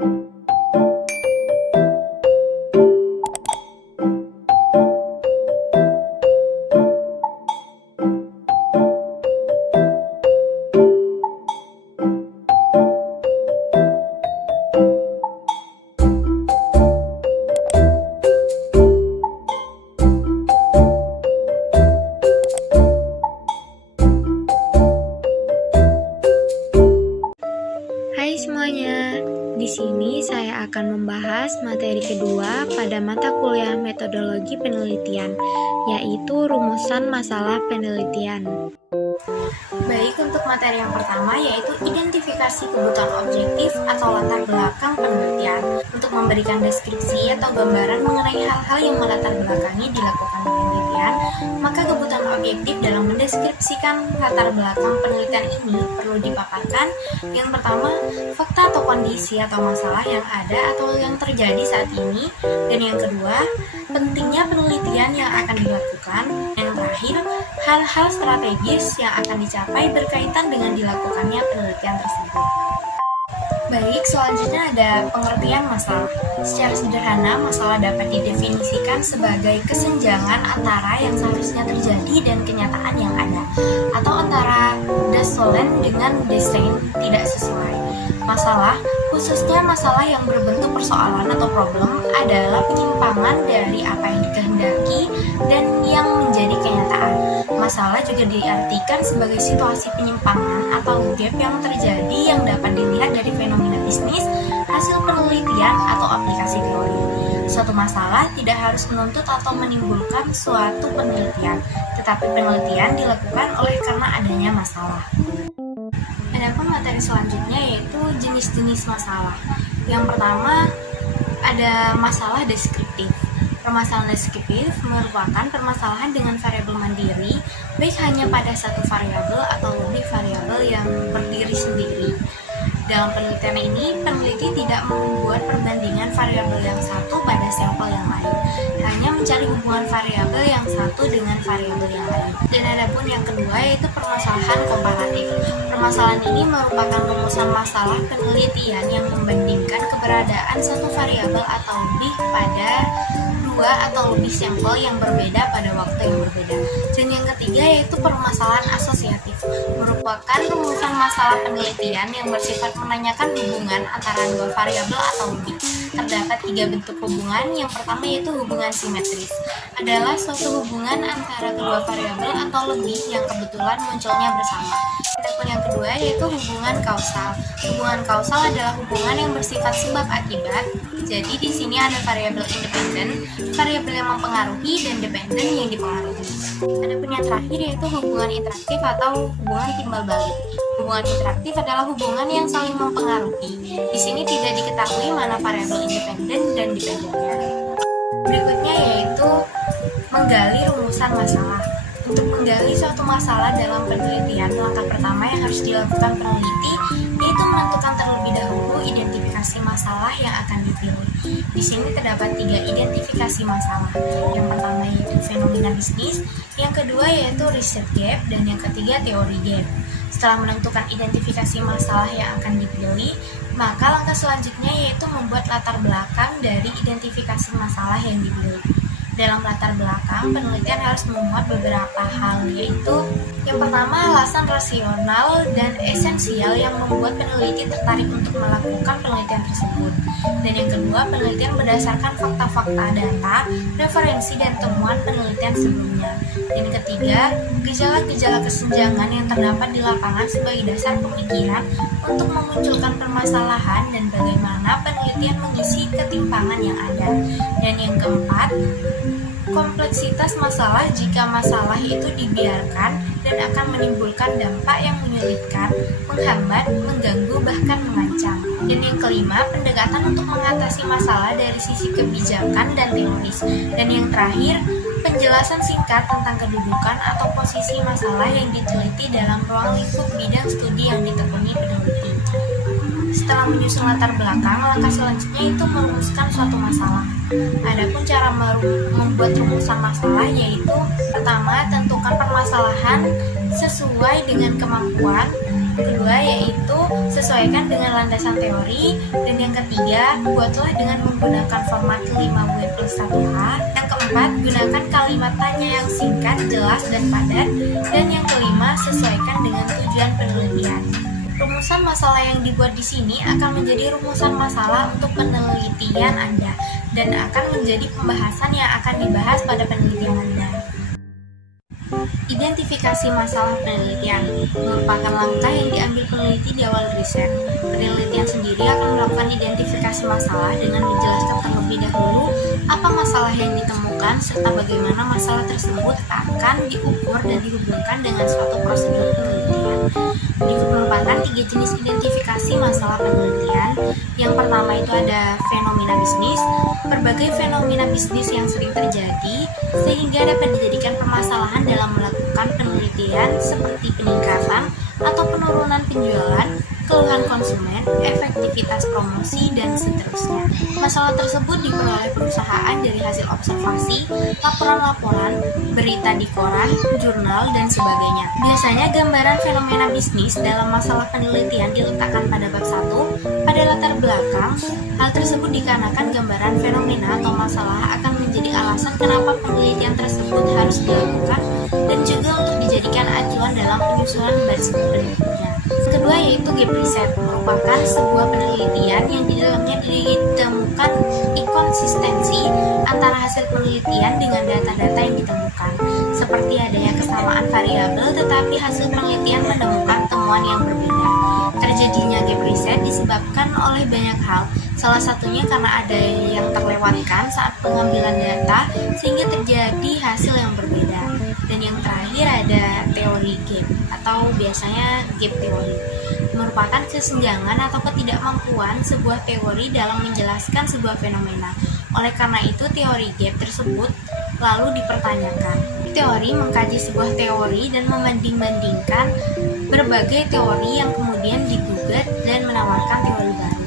Hai semuanya, di sini saya akan membahas materi kedua pada mata kuliah metodologi penelitian, yaitu rumusan masalah penelitian. Baik, untuk materi yang pertama yaitu identifikasi kebutuhan objektif atau latar belakang penelitian. Untuk memberikan deskripsi atau gambaran mengenai hal-hal yang melatar belakangi dilakukan penelitian, maka kebutuhan objektif dalam mendeskripsikan latar belakang penelitian ini perlu dipaparkan. Yang pertama, fakta atau kondisi atau masalah yang ada atau yang terjadi saat ini. Dan yang kedua, pentingnya penelitian yang akan dilakukan. Yang terakhir, hal-hal strategis yang akan dicapai berkaitan dengan dilakukannya penelitian tersebut. Baik, selanjutnya ada pengertian masalah. Secara sederhana, masalah dapat didefinisikan sebagai kesenjangan antara yang seharusnya terjadi dan kenyataan yang ada, atau antara desolen dengan desain tidak sesuai. Masalah, khususnya masalah yang berbentuk persoalan atau problem, adalah penyimpangan dari apa yang dikehendaki dan yang menjadi kenyataan. Masalah juga diartikan sebagai situasi penyimpangan atau gap yang terjadi yang dapat dilihat dari fenomena bisnis, hasil penelitian, atau aplikasi teori. Suatu masalah tidak harus menuntut atau menimbulkan suatu penelitian, tetapi penelitian dilakukan oleh karena adanya masalah. Adapun materi selanjutnya yaitu jenis-jenis masalah. Yang pertama ada masalah deskriptif. Permasalahan deskriptif merupakan permasalahan dengan variabel mandiri, baik hanya pada satu variabel atau lebih variabel yang berdiri sendiri. Dalam penelitian ini, peneliti tidak membuat perbandingan variabel yang satu pada sampel yang lain, hanya mencari hubungan variabel yang satu dengan variabel yang lain. Dan adapun yang kedua yaitu permasalahan komparatif. Permasalahan ini merupakan rumusan masalah penelitian yang membandingkan keberadaan satu variabel atau lebih pada dua atau lebih sampel yang berbeda pada waktu yang berbeda. Dan yang ketiga yaitu permasalahan asosiatif, merupakan rumusan masalah penelitian yang bersifat menanyakan hubungan antara dua variabel atau lebih. Terdapat tiga bentuk hubungan. Yang pertama yaitu hubungan simetris, adalah suatu hubungan antara kedua variabel atau lebih yang kebetulan munculnya bersama. Adapun yang kedua yaitu hubungan kausal. Hubungan kausal adalah hubungan yang bersifat sebab akibat. Jadi di sini ada variabel independen, variabel yang mempengaruhi, dan dependen yang dipengaruhi. Adapun yang terakhir yaitu hubungan interaktif atau hubungan timbal balik. Hubungan interaktif adalah hubungan yang saling mempengaruhi. Di sini tidak diketahui mana variabel independen dan dependennya. Berikutnya yaitu menggali rumusan masalah. Untuk menggali suatu masalah dalam penelitian, langkah pertama yang harus dilakukan peneliti yaitu menentukan terlebih dahulu identifikasi masalah yang akan dipilih. Di sini terdapat tiga identifikasi masalah. Yang pertama yaitu fenomena bisnis, yang kedua yaitu riset gap, dan yang ketiga teori gap. Setelah menentukan identifikasi masalah yang akan dipilih, maka langkah selanjutnya yaitu membuat latar belakang dari identifikasi masalah yang dipilih. Dalam latar belakang, penelitian harus memuat beberapa hal, yaitu yang pertama alasan rasional dan esensial yang membuat peneliti tertarik untuk melakukan penelitian tersebut. Dan yang kedua, penelitian berdasarkan fakta-fakta data, referensi, dan temuan penelitian sebelumnya. Dan yang ketiga, gejala-gejala kesenjangan yang terdapat di lapangan sebagai dasar pemikiran untuk memunculkan permasalahan dan bagaimana penelitian mengisi ketimpangan yang ada. Dan yang keempat, kompleksitas masalah jika masalah itu dibiarkan dan akan menimbulkan dampak yang menyulitkan, menghambat, mengganggu, bahkan mengancam. Dan yang kelima, pendekatan untuk mengatasi masalah dari sisi kebijakan dan teoris. Dan yang terakhir, penjelasan singkat tentang kedudukan atau posisi masalah yang diteliti dalam ruang lingkup bidang studi yang ditekuni peneliti. Setelah menyusun latar belakang, langkah selanjutnya itu merumuskan suatu masalah. Adapun cara membuat rumusan masalah yaitu pertama, tentukan permasalahan sesuai dengan kemampuan. Kedua yaitu sesuaikan dengan landasan teori. Dan yang ketiga, buatlah dengan menggunakan format 5W+1H. Yang keempat, gunakan kalimat tanya yang singkat, jelas, dan padat. Dan yang kelima, sesuaikan dengan tujuan penelitian. Rumusan masalah yang dibuat di sini akan menjadi rumusan masalah untuk penelitian Anda dan akan menjadi pembahasan yang akan dibahas pada penelitian Anda. Identifikasi masalah penelitian merupakan langkah yang diambil peneliti di awal riset. Penelitian sendiri akan melakukan identifikasi masalah dengan menjelaskan terlebih dahulu apa masalah yang ditemukan serta bagaimana masalah tersebut akan diukur dan dihubungkan dengan suatu prosedur penelitian. Berikut merupakan 3 jenis identifikasi masalah penelitian. Yang pertama itu ada fenomena bisnis. Berbagai fenomena bisnis yang sering terjadi sehingga dapat dijadikan permasalahan dalam melakukan penelitian seperti peningkatan atau penurunan penjualan, keluhan konsumen, efektivitas promosi, dan seterusnya. Masalah tersebut diperoleh perusahaan dari hasil observasi, laporan-laporan, berita di koran, jurnal, dan sebagainya. Biasanya gambaran fenomena bisnis dalam masalah penelitian diletakkan pada bab 1. Pada latar belakang, hal tersebut dikarenakan gambaran fenomena atau masalah akan menjadi alasan kenapa penelitian tersebut harus dilakukan dan juga untuk dijadikan acuan dalam penyusunan baris penelitian. Kedua yaitu gap riset, merupakan sebuah penelitian yang di dalamnya ditemukan inkonsistensi antara hasil penelitian dengan data-data yang ditemukan, seperti adanya kesamaan variabel tetapi hasil penelitian menemukan temuan yang berbeda. Terjadinya gap riset disebabkan oleh banyak hal, salah satunya karena ada yang terlewatkan saat pengambilan data sehingga terjadi hasil yang berbeda. Dan yang terakhir ada teori gap atau biasanya gap teori, merupakan kesenjangan atau ketidakmampuan sebuah teori dalam menjelaskan sebuah fenomena. Oleh karena itu teori gap tersebut lalu dipertanyakan. Teori mengkaji sebuah teori dan membanding-bandingkan berbagai teori yang kemudian digugat dan menawarkan teori baru.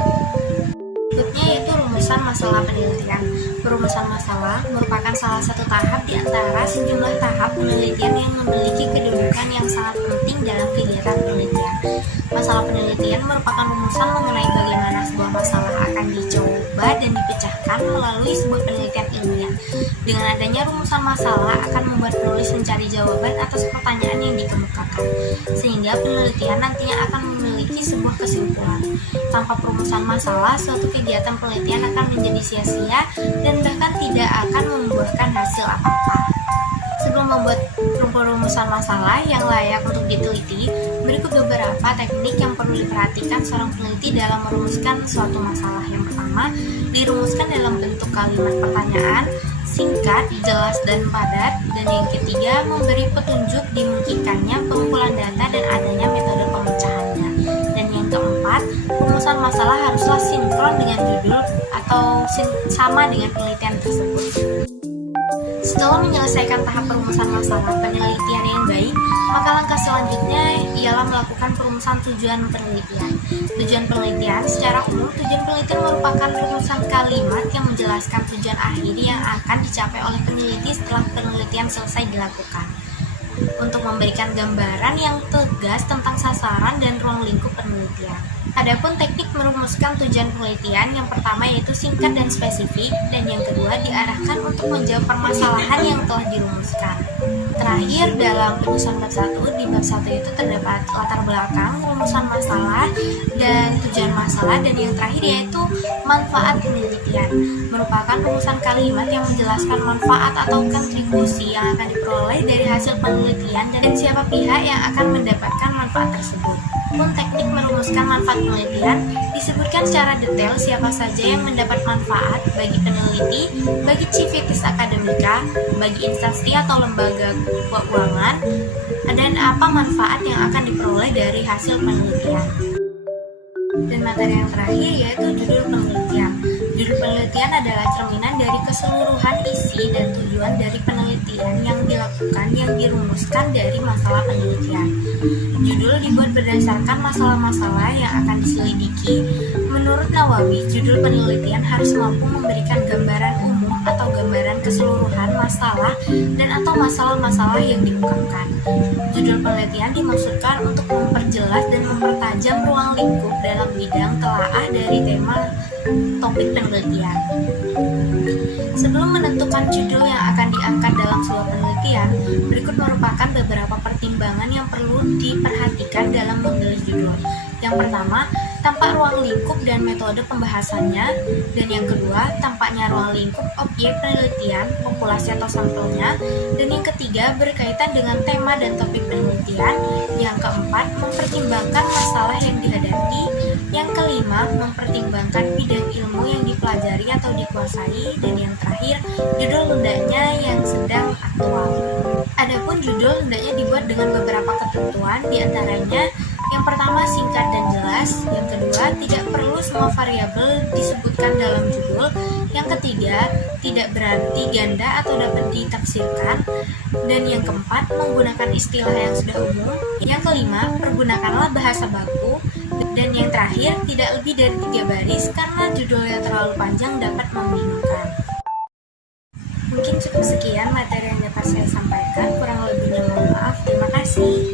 Berikutnya yaitu rumusan masalah penelitian. Perumusan masalah merupakan salah satu tahap di antara sejumlah tahap penelitian yang memiliki kedudukan yang sangat penting dalam kegiatan penelitian. Masalah penelitian merupakan rumusan mengenai bagaimana sebuah masalah akan dicoba dan dipecahkan melalui sebuah penelitian ilmiah. Dengan adanya rumusan masalah akan membuat penulis mencari jawaban atas pertanyaan yang dikemukakan, sehingga penelitian nantinya akan memiliki sebuah kesimpulan. Tanpa perumusan masalah, suatu kegiatan penelitian akan menjadi sia-sia dan bahkan tidak akan membuahkan hasil apa-apa. Sebelum membuat rumusan masalah yang layak untuk diteliti, berikut beberapa teknik yang perlu diperhatikan seorang peneliti dalam merumuskan suatu masalah. Yang pertama, dirumuskan dalam bentuk kalimat pertanyaan, singkat, jelas, dan padat. Dan yang ketiga, memberi petunjuk dimungkinkannya pengumpulan data dan adanya metode pemecahannya. Dan yang keempat, rumusan masalah haruslah sinkron dengan judul atau sama dengan penelitian tersebut. Setelah menyelesaikan tahap perumusan masalah penelitian yang baik, maka langkah selanjutnya ialah melakukan perumusan tujuan penelitian. Tujuan penelitian secara umum, tujuan penelitian merupakan rumusan kalimat yang menjelaskan tujuan akhir yang akan dicapai oleh peneliti setelah penelitian selesai dilakukan, untuk memberikan gambaran yang tegas tentang sasaran dan ruang lingkup penelitian. Adapun teknik merumuskan tujuan penelitian, yang pertama yaitu singkat dan spesifik, dan yang kedua diarahkan untuk menjawab permasalahan yang telah dirumuskan. Terakhir, dalam penyusunan bab 1, di bab 1 itu terdapat latar belakang, rumusan masalah, dan tujuan masalah, dan yang terakhir yaitu manfaat penelitian, merupakan rumusan kalimat yang menjelaskan manfaat atau kontribusi yang akan diperoleh dari hasil penelitian dan siapa pihak yang akan mendapatkan manfaat tersebut. Pun teknik merumuskan manfaat penelitian disebutkan secara detail siapa saja yang mendapat manfaat bagi peneliti, bagi civitas akademika, bagi instansi atau lembaga keuangan, dan apa manfaat yang akan diperoleh dari hasil penelitian. Dan materi yang terakhir yaitu judul penelitian. Judul penelitian adalah cerminan dari keseluruhan isi dan tujuan dari penelitian yang dilakukan yang dirumuskan dari masalah penelitian. Judul dibuat berdasarkan masalah-masalah yang akan diselidiki. Menurut Nawawi, judul penelitian harus mampu memberikan gambaran umum atau gambaran keseluruhan masalah dan atau masalah-masalah yang diungkapkan. Judul penelitian dimaksudkan untuk memperjelas dan mempertajam ruang lingkup dalam bidang telaah dari tema topik penelitian. Sebelum menentukan judul yang akan diangkat dalam sebuah penelitian, berikut merupakan beberapa pertimbangan yang perlu diperhatikan dalam memilih judul. Yang pertama, tampak ruang lingkup dan metode pembahasannya, dan yang kedua, tampaknya ruang lingkup objek penelitian, populasi atau sampelnya, dan yang ketiga, berkaitan dengan tema dan topik penelitian, yang keempat, mempertimbangkan masalah yang dihadapi, yang kelima, mempertimbangkan bidang ilmu yang dipelajari atau dikuasai, dan yang terakhir, judul hendaknya yang sedang aktual. Adapun judul hendaknya dibuat dengan beberapa ketentuan, diantaranya yang pertama singkat dan jelas, yang kedua tidak perlu semua variabel disebutkan dalam judul, yang ketiga tidak berarti ganda atau dapat ditafsirkan, dan yang keempat menggunakan istilah yang sudah umum, yang kelima pergunakanlah bahasa baku, dan yang terakhir tidak lebih dari 3 baris karena judul yang terlalu panjang dapat membingungkan. Mungkin cukup sekian materi yang dapat saya sampaikan, kurang lebihnya mohon maaf. Terima kasih.